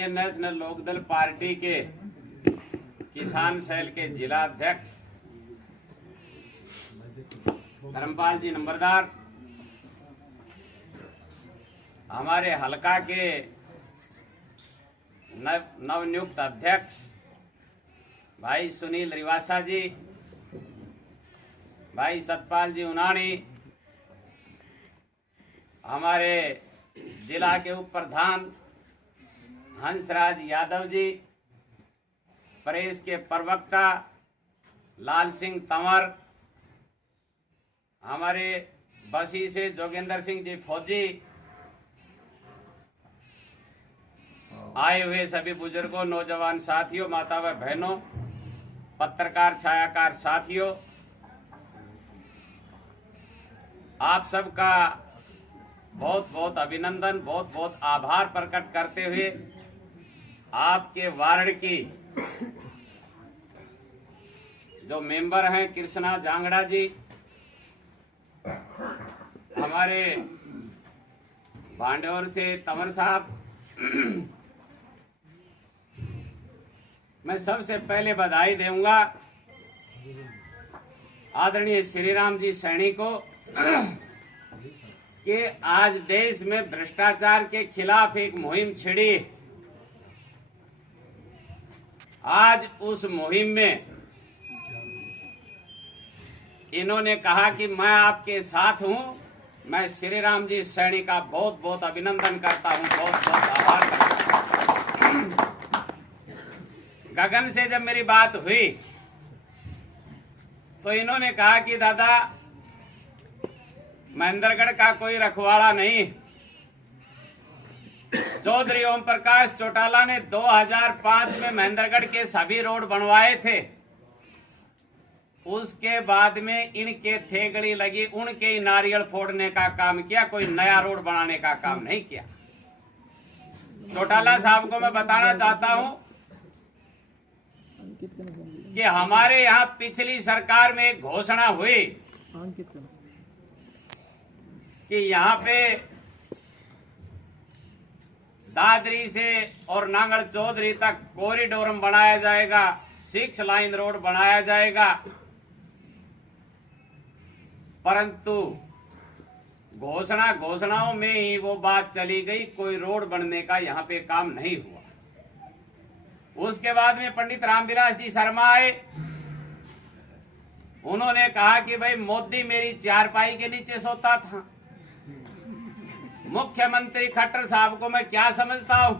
Indian national Lokdal party के किसान cell के जिला अध्यक्ष धर्मपाल जी नंबरदार, हमारे हलका के नवनियुक्त अध्यक्ष भाई सुनील रिवासा जी, भाई सतपाल जी उनानी, हमारे जिला के उप प्रधान हंसराज यादव जी, प्रेस के प्रवक्ता लाल सिंह तंवर, हमारे बसी से जोगेंद्र सिंह जी फौजी, आए हुए सभी बुजुर्गों, नौजवान साथियों, माता व बहनों, पत्रकार छायाकार साथियों, आप सबका बहुत बहुत अभिनंदन, बहुत बहुत आभार प्रकट करते हुए आपके वार्ड की जो मेंबर हैं कृष्णा जांगड़ा जी, हमारे भांडौर से तंवर साहब, मैं सबसे पहले बधाई दूंगा आदरणीय श्री राम जी सैनी को कि आज देश में भ्रष्टाचार के खिलाफ एक मुहिम छिड़ी। आज उस मुहिम में इन्होंने कहा कि मैं आपके साथ हूं। मैं श्री राम जी सैनी का बहुत बहुत अभिनंदन करता हूं, बहुत बहुत आभार करता हूं। गगन से जब मेरी बात हुई तो इन्होंने कहा कि दादा, महेंद्रगढ़ का कोई रखवाड़ा नहीं। चौधरी ओम प्रकाश चौटाला ने 2005 में महेंद्रगढ़ के सभी रोड बनवाए थे। उसके बाद में इनके थेगड़ी लगी, उनके ही नारियल फोड़ने का काम किया, कोई नया रोड बनाने का काम नहीं किया। चौटाला साहब को मैं बताना चाहता हूं कि हमारे यहाँ पिछली सरकार में एक घोषणा हुई कि यहाँ पे दादरी से और नांगल चौधरी तक कॉरिडोर बनाया जाएगा, 6 लाइन रोड बनाया जाएगा, परंतु घोषणाओं में ही वो बात चली गई, कोई रोड बनने का यहाँ पे काम नहीं हुआ। उसके बाद में पंडित रामविलास जी शर्मा आए, उन्होंने कहा कि भाई मोदी मेरी चारपाई के नीचे सोता था। मुख्यमंत्री खट्टर साहब को मैं क्या समझता हूं,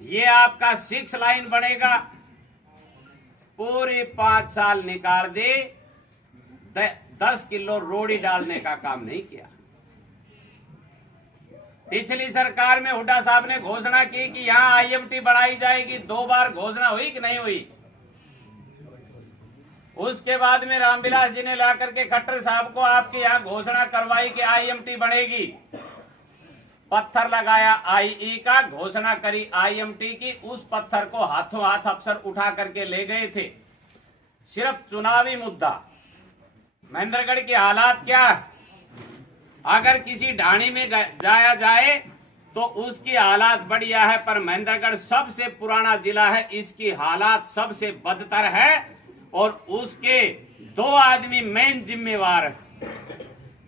ये आपका 6 लाइन बनेगा, पूरे 5 साल निकाल दे, 10 किलो रोड़ी डालने का काम नहीं किया। पिछली सरकार में हुड्डा साहब ने घोषणा की कि यहां आईएमटी बढ़ाई जाएगी, 2 बार घोषणा हुई कि नहीं हुई। उसके बाद में रामविलास जी ने ला करके खट्टर साहब को आपके यहाँ घोषणा करवाई कि आईएमटी बनेगी, पत्थर लगाया आईई का, घोषणा करी आईएमटी की। उस पत्थर को हाथों हाथ अफसर उठा करके ले गए थे। सिर्फ चुनावी मुद्दा। महेंद्रगढ़ के हालात क्या, अगर किसी ढाणी में जाया जाए तो उसकी हालात बढ़िया है, पर महेंद्रगढ़ सबसे पुराना जिला है, इसकी हालात सबसे बदतर है और उसके 2 आदमी मेन जिम्मेवार हैं,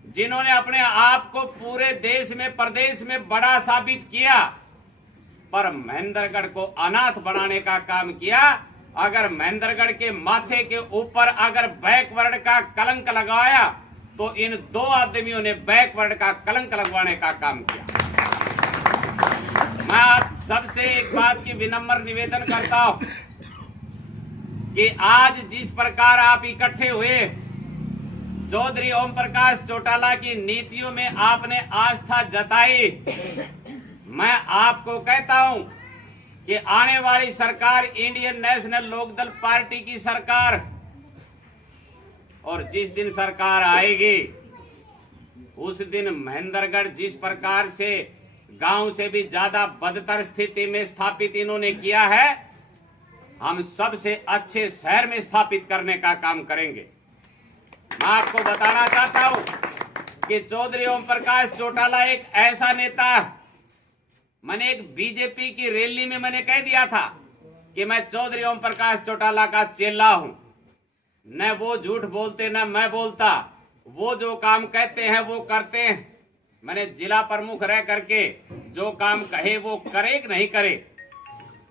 जिन्होंने अपने आप को पूरे देश में प्रदेश में बड़ा साबित किया, पर महेंद्रगढ़ को अनाथ बनाने का काम किया। अगर महेंद्रगढ़ के माथे के ऊपर अगर बैकवर्ड का कलंक लगाया तो इन 2 आदमियों ने बैकवर्ड का कलंक लगवाने का काम किया। मैं आप सबसे एक बात की विनम्र निवेदन करता हूं कि आज जिस प्रकार आप इकट्ठे हुए, चौधरी ओम प्रकाश चौटाला की नीतियों में आपने आस्था जताई। मैं आपको कहता हूं कि आने वाली सरकार इंडियन नेशनल लोकदल पार्टी की सरकार, और जिस दिन सरकार आएगी उस दिन महेंद्रगढ़ जिस प्रकार से गांव से भी ज्यादा बदतर स्थिति में स्थापित इन्होंने किया है, हम सबसे अच्छे शहर में स्थापित करने का काम करेंगे। मैं आपको बताना चाहता हूं कि चौधरी ओम प्रकाश चौटाला एक ऐसा नेता, मैंने एक बीजेपी की रैली में मैंने कह दिया था कि मैं चौधरी ओम प्रकाश चौटाला का चेला हूं। न वो झूठ बोलते न मैं बोलता, वो जो काम कहते हैं वो करते हैं। मैंने जिला प्रमुख रह करके जो काम कहे वो करे कि नहीं करे।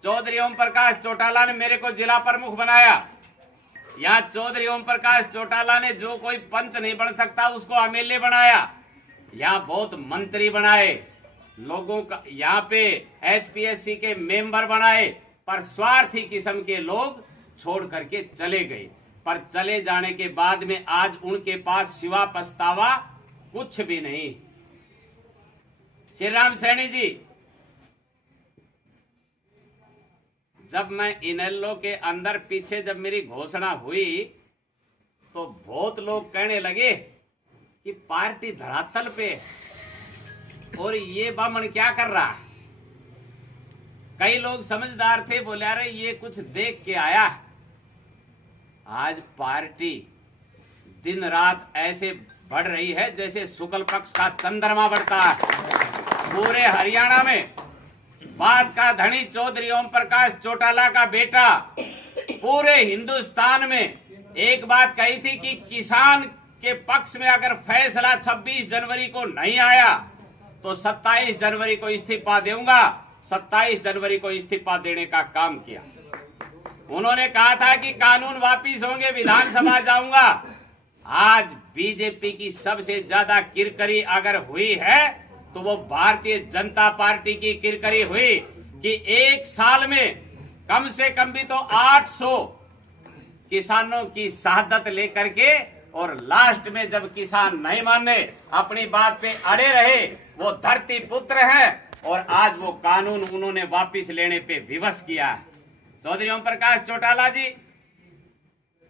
चौधरी ओम प्रकाश चौटाला ने मेरे को जिला प्रमुख बनाया। यहाँ चौधरी ओम प्रकाश चौटाला ने जो कोई पंच नहीं बन सकता उसको एमएलए बनाया। यहाँ बहुत मंत्री बनाए, लोगों का यहाँ पे एचपीएससी के मेंबर बनाए, पर स्वार्थी किस्म के लोग छोड़ करके चले गए। पर चले जाने के बाद में आज उनके पास सिवा पछतावा कुछ भी नहीं। श्री राम सैनी जी, जब मैं इनेलो के अंदर पीछे जब मेरी घोषणा हुई तो बहुत लोग कहने लगे कि पार्टी धरातल पे और ये बामन क्या कर रहा है। कई लोग समझदार थे, बोले अरे ये कुछ देख के आया। आज पार्टी दिन रात ऐसे बढ़ रही है जैसे शुक्ल पक्ष का चंद्रमा बढ़ता है। पूरे हरियाणा में बात का धनी चौधरी ओम प्रकाश चौटाला का बेटा पूरे हिंदुस्तान में एक बात कही थी कि किसान के पक्ष में अगर फैसला 26 जनवरी को नहीं आया तो 27 जनवरी को इस्तीफा दूंगा। 27 जनवरी को इस्तीफा देने का काम किया। उन्होंने कहा था कि कानून वापिस होंगे, विधानसभा जाऊंगा। आज बीजेपी की सबसे ज्यादा किरकरी अगर हुई है तो वो भारतीय जनता पार्टी की किरकरी हुई कि एक साल में कम से कम भी तो 800 किसानों की शहादत लेकर के, और लास्ट में जब किसान नहीं माने, अपनी बात पे अड़े रहे, वो धरती पुत्र हैं और आज वो कानून उन्होंने वापिस लेने पे विवश किया है। चौधरी ओम प्रकाश चौटाला जी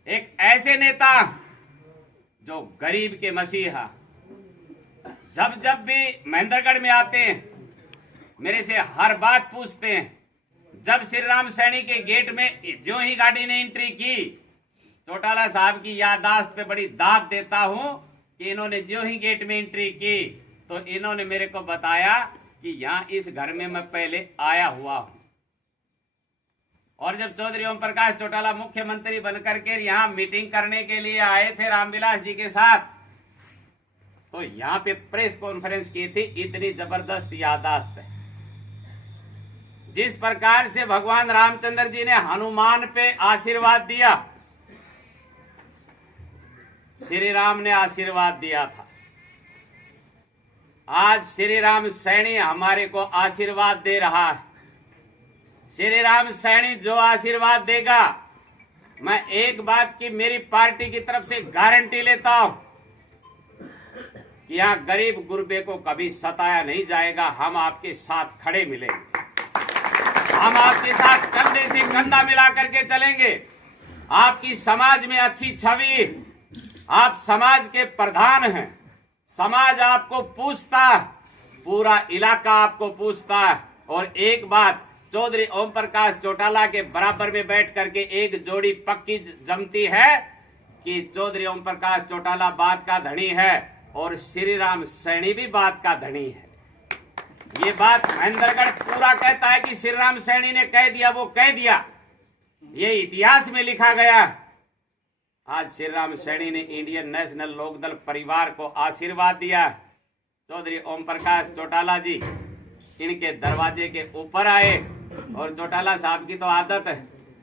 एक ऐसे नेता जो गरीब के मसीहा, जब जब भी महेंद्रगढ़ में आते हैं मेरे से हर बात पूछते हैं। जब श्री राम सैनी के गेट में जो ही गाड़ी ने एंट्री की, चौटाला साहब की याददाश्त पे बड़ी दाद देता हूं कि इन्होंने जो ही गेट में एंट्री की तो इन्होंने मेरे को बताया कि यहाँ इस घर में मैं पहले आया हुआ हूं। और जब चौधरी ओम प्रकाश चौटाला मुख्यमंत्री बनकर के यहाँ मीटिंग करने के लिए आए थे रामविलास जी के साथ, तो यहाँ पे प्रेस कॉन्फ्रेंस की थी। इतनी जबरदस्त याददाश्त है। जिस प्रकार से भगवान रामचंद्र जी ने हनुमान पे आशीर्वाद दिया, श्री राम ने आशीर्वाद दिया था। आज श्री राम सैनी हमारे को आशीर्वाद दे रहा है। श्री राम सैनी जो आशीर्वाद देगा, मैं एक बात की मेरी पार्टी की तरफ से गारंटी लेता हूं कि यहाँ गरीब गुरबे को कभी सताया नहीं जाएगा। हम आपके साथ खड़े मिलेंगे, हम आपके साथ कंधे से कंधा मिला करके चलेंगे। आपकी समाज में अच्छी छवि, आप समाज के प्रधान हैं, समाज आपको पूछता है, पूरा इलाका आपको पूछता है। और एक बात, चौधरी ओम प्रकाश चौटाला के बराबर में बैठ करके एक जोड़ी पक्की जमती है कि चौधरी ओम प्रकाश चौटाला बात का धनी है और श्री राम सैनी भी बात का धनी है। ये बात महेंद्रगढ़ पूरा कहता है कि श्री राम सैनी ने कह दिया, वो कह दिया, ये इतिहास में लिखा गया। आज श्री राम सैनी ने इंडियन नेशनल लोकदल परिवार को आशीर्वाद दिया। चौधरी ओम प्रकाश चौटाला जी इनके दरवाजे के ऊपर आए, और चौटाला साहब की तो आदत है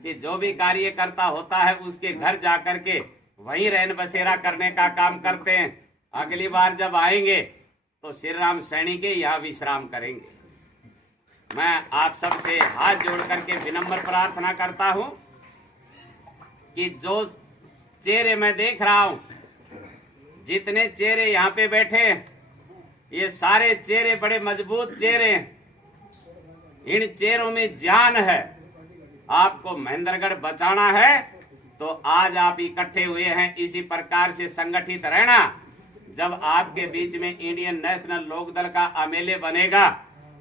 कि जो भी कार्यकर्ता होता है उसके घर जाकर के वहीं रहन बसेरा करने का काम करते हैं। अगली बार जब आएंगे तो श्री राम सैनी के यहाँ विश्राम करेंगे। मैं आप सबसे हाथ जोड़ करके विनम्र प्रार्थना करता हूं कि जो चेहरे मैं देख रहा हूं, जितने चेहरे यहाँ पे बैठे, ये सारे चेहरे बड़े मजबूत चेहरे हैं। इन चेहरों में जान है। आपको महेंद्रगढ़ बचाना है तो आज आप इकट्ठे हुए हैं। इसी प्रकार से संगठित रहना। जब आपके बीच में इंडियन नेशनल लोकदल का एमएलए बनेगा,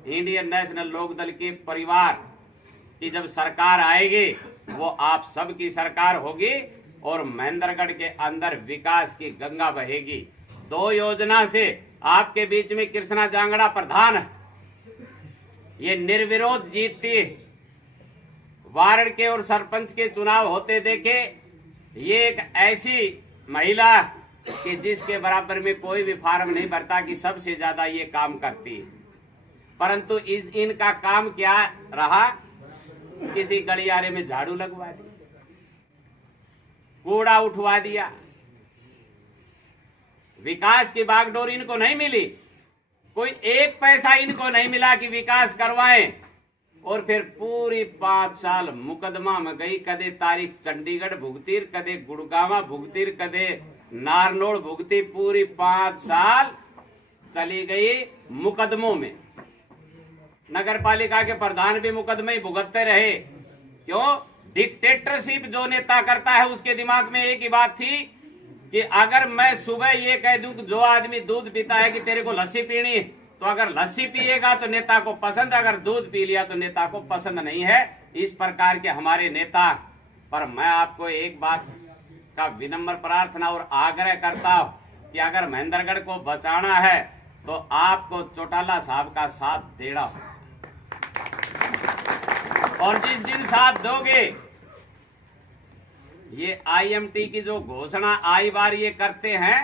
इंडियन नेशनल लोकदल के परिवार की जब सरकार आएगी, वो आप सबकी सरकार होगी और महेंद्रगढ़ के अंदर विकास की गंगा बहेगी। 2 योजना से आपके बीच में कृष्णा जांगड़ा प्रधान है। ये निर्विरोध जीतती है। वार्ड के और सरपंच के चुनाव होते देखे, ये एक ऐसी महिला कि जिसके बराबर में कोई भी फार्म नहीं भरता कि सबसे ज्यादा ये काम करती है। परंतु इनका काम क्या रहा, किसी गलियारे में झाड़ू लगवा दी, कूड़ा उठवा दिया। विकास की बागडोर इनको नहीं मिली, कोई एक पैसा इनको नहीं मिला कि विकास करवाएं। और फिर पूरी 5 साल मुकदमा में गई, कदे तारीख चंडीगढ़ भुगतीर, कदे गुड़गावा भुगतीर, कदे नारनौल भुगती, पूरी 5 साल चली गई मुकदमों में। नगर पालिका के प्रधान भी मुकदमे ही भुगतते रहे। क्यों? डिक्टेटरशिप जो नेता करता है उसके दिमाग में एक ही बात थी कि अगर मैं सुबह ये कह दूं कि जो आदमी दूध पीता है कि तेरे को लस्सी पीनी है, तो अगर लस्सी पिएगा तो नेता को पसंद, अगर दूध पी लिया तो नेता को पसंद नहीं है। इस प्रकार के हमारे नेता। पर मैं आपको एक बात का विनम्र प्रार्थना और आग्रह करता हूं कि अगर महेंद्रगढ़ को बचाना है तो आपको चौटाला साहब का साथ देना हो। और जिस दिन साथ दोगे, ये आईएमटी की जो घोषणा आई बार ये करते हैं,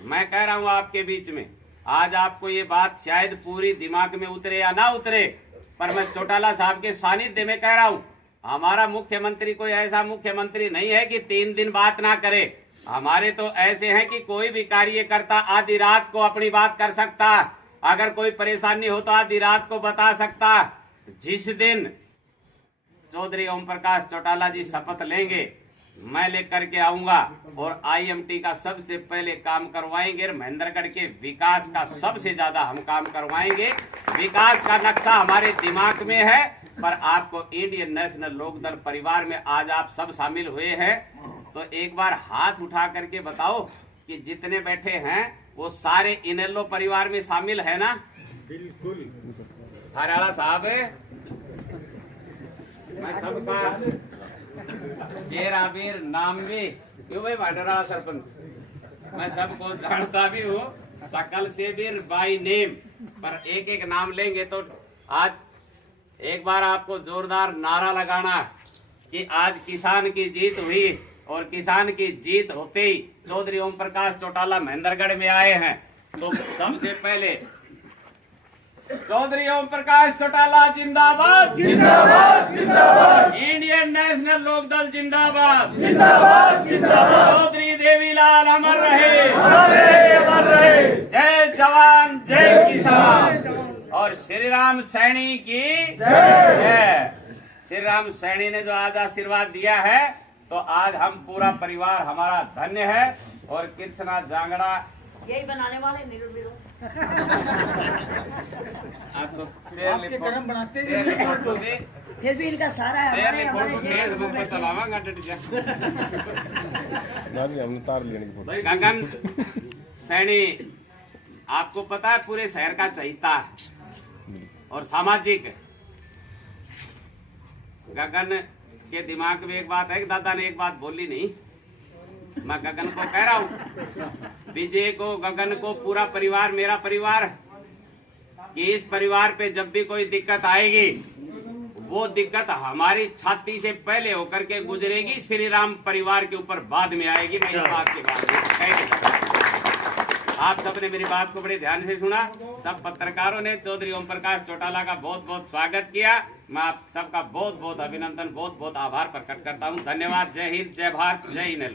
मैं कह रहा हूं आपके बीच में, आज आपको ये बात शायद पूरी दिमाग में उतरे या ना उतरे, पर मैं चौटाला साहब के सानिध्य में कह रहा हूं, हमारा मुख्यमंत्री कोई ऐसा मुख्यमंत्री नहीं है कि 3 दिन बात ना करे। हमारे तो ऐसे हैं कि कोई भी कार्यकर्ता आधी रात को अपनी बात कर सकता, अगर कोई परेशानी हो तो आधी रात को बता सकता। जिस दिन चौधरी ओम प्रकाश चौटाला जी शपथ लेंगे, मैं लेकर के आऊंगा और आईएमटी का सबसे पहले काम करवाएंगे। महेंद्रगढ़ के विकास का सबसे ज्यादा हम काम करवाएंगे। विकास का नक्शा हमारे दिमाग में है, पर आपको इंडियन नेशनल लोकदल परिवार में आज आप सब शामिल हुए हैं, तो एक बार हाथ उठा करके बताओ कि जितने बैठे हैं वो सारे इनेलो परिवार में शामिल है ना? बिल्कुल। हरियाणा साहब, मैं सबका चेहरा भी नाम भी, क्यों भाई भाटरा सरपंच, मैं सबको जानता भी हूँ सकल से भी बाई नेम, पर एक एक नाम लेंगे तो आज एक बार आपको जोरदार नारा लगाना कि आज किसान की जीत हुई, और किसान की जीत होते ही चौधरी ओम प्रकाश चौटाला महेंद्रगढ़ में आए हैं। तो सबसे पहले चौधरी ओम प्रकाश चौटाला जिंदाबाद, जिंदाबाद, जिंदाबाद। इंडियन नेशनल लोकदल जिंदाबाद, जिंदाबाद, जिंदाबाद। चौधरी देवीलाल अमर रहे, अमर रहे, अमर रहे। जय जवान जय किसान। और श्री राम सैनी की जय। श्री राम सैनी ने जो आज आशीर्वाद दिया है, तो आज हम पूरा परिवार हमारा धन्य है। और कृष्णा जांगड़ा यही बनाने वाले निर्विरोध आपको कर्म बनाते फिर भी इनका सारा है फेसबुक पे चलावांगा। गगन सैनी आपको पता है पूरे शहर का चहिता है और सामाजिक। गगन के दिमाग में एक बात है कि दादा ने एक बात बोली नहीं, मैं गगन को कह रहा हूँ, विजय को, गगन को, पूरा परिवार मेरा परिवार है, कि इस परिवार पे जब भी कोई दिक्कत आएगी, वो दिक्कत हमारी छाती से पहले होकर के गुजरेगी, श्री राम परिवार के ऊपर बाद में आएगी। मैं इस बात के बाद आप सबने मेरी बात को बड़े ध्यान से सुना। सब पत्रकारों ने चौधरी ओम प्रकाश चौटाला का बहुत बहुत स्वागत किया। मैं आप सबका बहुत बहुत अभिनंदन, बहुत बहुत आभार प्रकट करता हूँ। धन्यवाद। जय हिंद, जय भारत, जय हिंद।